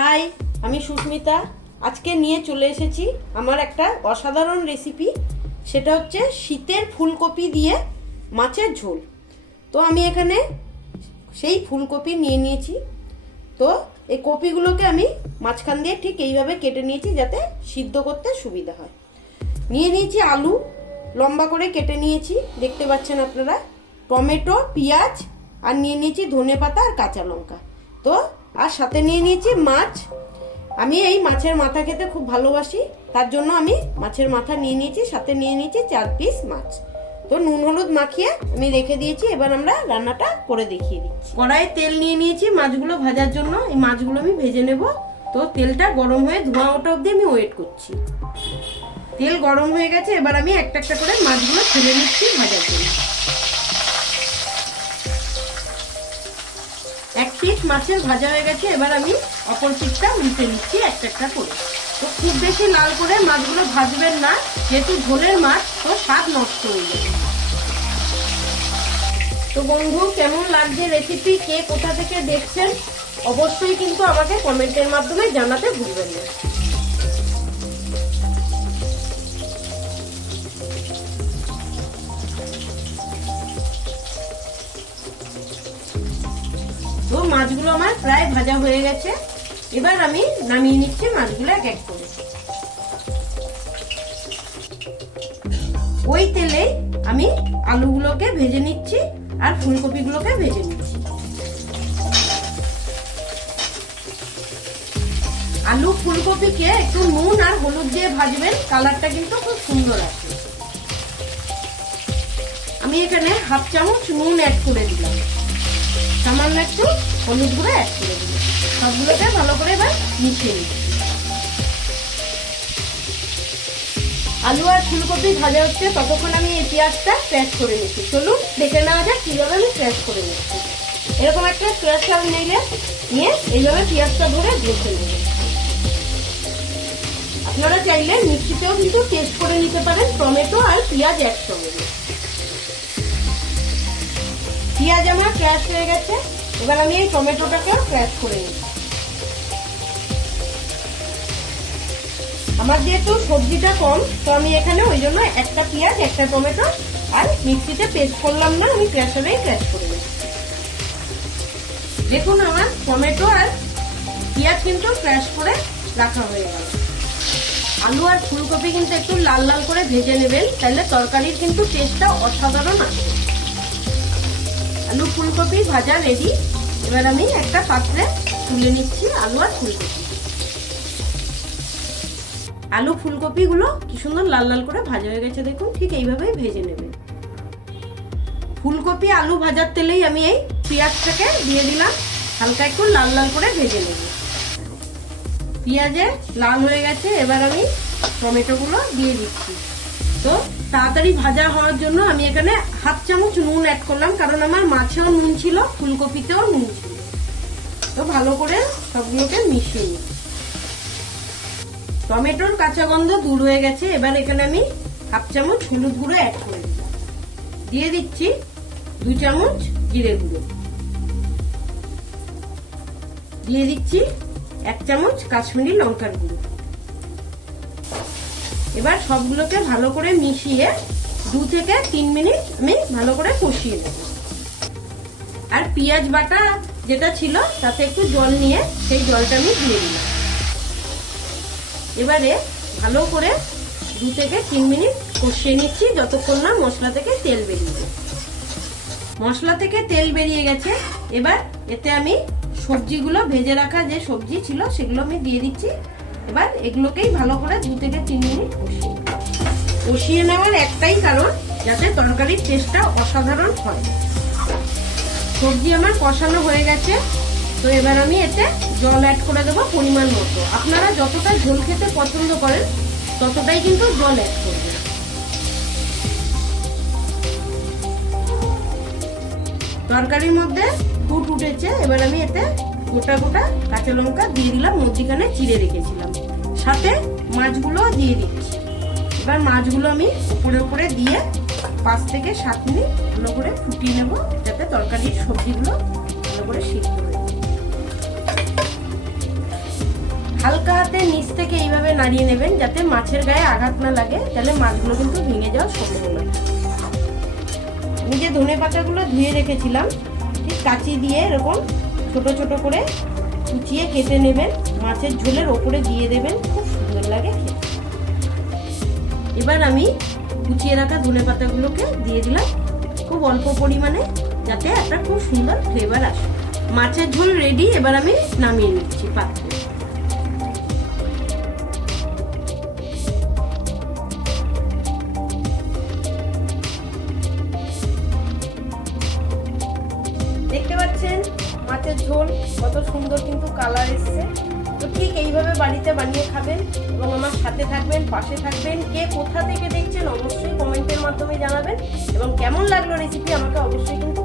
High, আমি সুস্মিতা। আজকে নিয়ে চলে এসেছি আমার একটা অসাধারণ রেসিপি। সেটা হচ্ছে শীতের ফুলকপি দিয়ে মাছের ঝোল। তো আমি এখানে সেই ফুলকপি নিয়ে নিয়েছি। তো এই কপিগুলোকে আমি মাঝখান দিয়ে ঠিক এইভাবে কেটে নিয়েছি যাতে সিদ্ধ করতে সুবিধা হয়। নিয়ে নিয়েছি আলু, লম্বা করে কেটে নিয়েছি, দেখতে পাচ্ছেন আপনারা। টমেটো, পেঁয়াজ, আর নিয়ে নিয়েছি ধনেপাতা আর কাঁচা লঙ্কা। তো আর সাথে নিয়ে নিয়েছি মাছ। আমি এই মাছের মাথা খেতে খুব ভালোবাসি, তার জন্য আমি মাছের মাথা নিয়ে নিয়েছি। সাথে নিয়ে নিয়েছি 4 পিস মাছ। তো নুন হলুদ মাখিয়ে আমি রেখে দিয়েছি। এবার আমরা রান্নাটা করে দেখিয়ে দিচ্ছি। কড়াইয়ে তেল নিয়ে নিয়েছি মাছগুলো ভাজার জন্য। এই মাছগুলো আমি ভেজে নেব। তো তেলটা গরম হয়ে ধোঁয়া ওঠা অবধি আমি ওয়েট করছি। তেল গরম হয়ে গেছে, এবার আমি একটা একটা করে মাছগুলো ছেড়ে নিচ্ছি ভাজার জন্য। এক পিস মাছের ভাজা হয়ে গেছে, এবার আমি অপর পিসটা উল্টে নিচ্ছি একটা একটা করে। তো খুব বেশি লাল করে মাছগুলো ভাজবেন না, যেহেতু ঝোলের মাছ, তো স্বাদ নষ্ট হয়ে যাবে। তো বন্ধু, কেমন লাগছে রেসিপি, কে কোথা থেকে দেখছেন অবশ্যই কিন্তু আমাকে কমেন্টের মাধ্যমে জানাতে ভুলবেন না। তো মাছগুলো আমার প্রায় ভাজা হয়ে গেছে, এবার আমি নামিয়ে নিচ্ছি মাছগুলো এক এক করে। ওই তেলে আমি আলুগুলোকে ভেজে নিচ্ছি আর ফুলকপিগুলোকে ভেজে নিচ্ছি। আলু ফুলকপিকে একটু নুন আর হলুদ দিয়ে ভাজবেন, কালারটা কিন্তু খুব সুন্দর আসে। আমি এখানে হাফ চামচ নুন অ্যাড করে দিলাম, সামান্য একটু হলুদ গুঁড়ো অ্যাড করে দিলাম। সবগুলোকে ভালো করে এবার মিশিয়ে নিচ্ছি। আলু আর ফুলকপি ভাজা হচ্ছে, ততক্ষণ আমি এই পেঁয়াজটা ক্র্যাশ করে নিচ্ছি। চলুন দেখে নেওয়া যাক কিভাবে আমি ক্র্যাশ করে নিচ্ছি। এরকম একটা ক্র্যাশার নিয়ে এইভাবে পেঁয়াজটা ধরে ঘষে নেবেন। আপনারা চাইলে মিক্সিতেও কিন্তু টেস্ট করে নিতে পারেন টমেটো আর পেঁয়াজ একসঙ্গে। পেঁয়াজ আমার ক্র্যাশ হয়ে গেছে, এবার আমি এই টমেটোটাকে ক্র্যাশ করে নিচ্ছি। আমার যেহেতু সবজিটা কম, তো আমি এখানে ওই জন্য একটা পেঁয়াজ, একটা টমেটো আর মিক্সিতে পেস্ট করলাম না, আমি ক্র্যাশারেই ক্র্যাশ করে নিচ্ছি। দেখুন আমার টমেটো আর পেঁয়াজ কিন্তু ক্র্যাশ করে রাখা হয়ে গেল। আলু আর ফুলকপি কিন্তু একটু লাল লাল করে ভেজে নেবেন, তাহলে তরকারির কিন্তু টেস্টটা অসাধারণ আসে। আলু ফুলকপি ভাজা রেডি। এবার আমি একটা পাত্রে তুলে নিচ্ছি আলু আর ফুলকপি। আলু ফুলকপি গুলো কি সুন্দর লাল লাল করে ভাজা হয়ে গেছে, দেখুন। ঠিক এইভাবেই ভেজে নেবেন। ফুলকপি আলু ভাজার তেলেই আমি এই পেঁয়াজটাকে দিয়ে দিলাম, হালকা একটু লাল লাল করে ভেজে নেব। পেঁয়াজে লাল হয়ে গেছে, এবার আমি টমেটো গুলো দিয়ে দিচ্ছি। তো তাড়াতাড়ি ভাজা হওয়ার জন্য আমি এখানে হাফ চামচ নুন অ্যাড করলাম, কারণ আমার মাছেও নুন ছিল, ফুলকপিতেও নুন ছিল। তো ভালো করে সবগুলোকে মিশিয়ে নিই। টমেটোর কাঁচা গন্ধ দূর হয়ে গেছে, এবার এখানে আমি হাফ চামচ হলুদ গুঁড়ো অ্যাড করে দিলাম। দিয়ে দিচ্ছি 2 চামচ জিরে গুঁড়ো। দিয়ে দিচ্ছি 1 চামচ কাশ্মীরি লঙ্কার গুঁড়ো। এবার সবগুলোকে ভালো করে মিশিয়ে 2 থেকে 3 মিনিট আমি ভালো করে কষিয়ে নেব। আর পেঁয়াজ বাটা যেটা ছিল তাতে একটু জল নিয়ে সেই জলটা আমি দিয়ে দিলাম। এবারে ভালো করে 2 থেকে 3 মিনিট কষিয়ে নিচ্ছি, যতক্ষণ না মশলা থেকে তেল বেরিয়ে যায়। মশলা থেকে তেল বেরিয়ে গেছে, এবার এতে আমি সবজিগুলো ভেজে রাখা যে সবজি ছিল সেগুলো আমি দিয়ে দিচ্ছি। এবার এগুলোকেই ভালো করে 2 থেকে 3 মিনিট কষিয়ে নেওয়ার একটাই কারণ, যাতে তরকারির টেস্টটা অসাধারণ হয়। সবজি আমার কষানো হয়ে গেছে, তো এবার আমি এতে জল অ্যাড করে দেবো পরিমাণ মতো। আপনারা যতটা ঝোল খেতে পছন্দ করেন ততটাই কিন্তু জল অ্যাড করবেন। তরকারির মধ্যে ফুট উঠেছে, এবার আমি এতে গোটা গোটা কাঁচা লঙ্কা দিয়ে দিলাম, মধ্যিখানে চিড়ে রেখেছিলাম। সাথে মাছগুলো দিয়ে দিচ্ছি। এবার মাছগুলো আমি উপরে উপরে দিয়ে 5 থেকে 7 মিনিট ভালো করে ফুটিয়ে নেব, যাতে তরকারির সবজিগুলো ভালো করে সিদ্ধ হয়ে যায়। হালকা হাতে নিচ থেকে এইভাবে নাড়িয়ে নেবেন যাতে মাছের গায়ে আঘাত না লাগে, তাহলে মাছগুলো কিন্তু ভেঙে যাওয়ার সম্ভাবনা। আমি যে ধনেপাতাগুলো ধুয়ে রেখেছিলাম ঠিক কাঁচি দিয়ে এরকম ছোট ছোট করে কুচিয়ে কেটে নেবেন, মাছের ঝোলের ওপরে দিয়ে দেবেন, খুব সুন্দর লাগে খেতে। এবার আমি কুচিয়ে রাখা ধনেপাতাগুলোকে দিয়ে দিলাম খুব অল্প পরিমাণে, যাতে একটা খুব সুন্দর ফ্লেভার আসে। মাছের ঝোল রেডি, এবার আমি নামিয়ে নিচ্ছি পাত্রে। দেখতে পাচ্ছেন মাছের ঝোল কত সুন্দর কিন্তু কালার এসছে। তো ঠিক এইভাবে বাড়িতে বানিয়ে খাবেন এবং আমার সাথে থাকবেন, পাশে থাকবেন। কে কোথা থেকে দেখছেন অবশ্যই কমেন্টের মাধ্যমে জানাবেন এবং কেমন লাগলো রেসিপি আমাকে অবশ্যই কিন্তু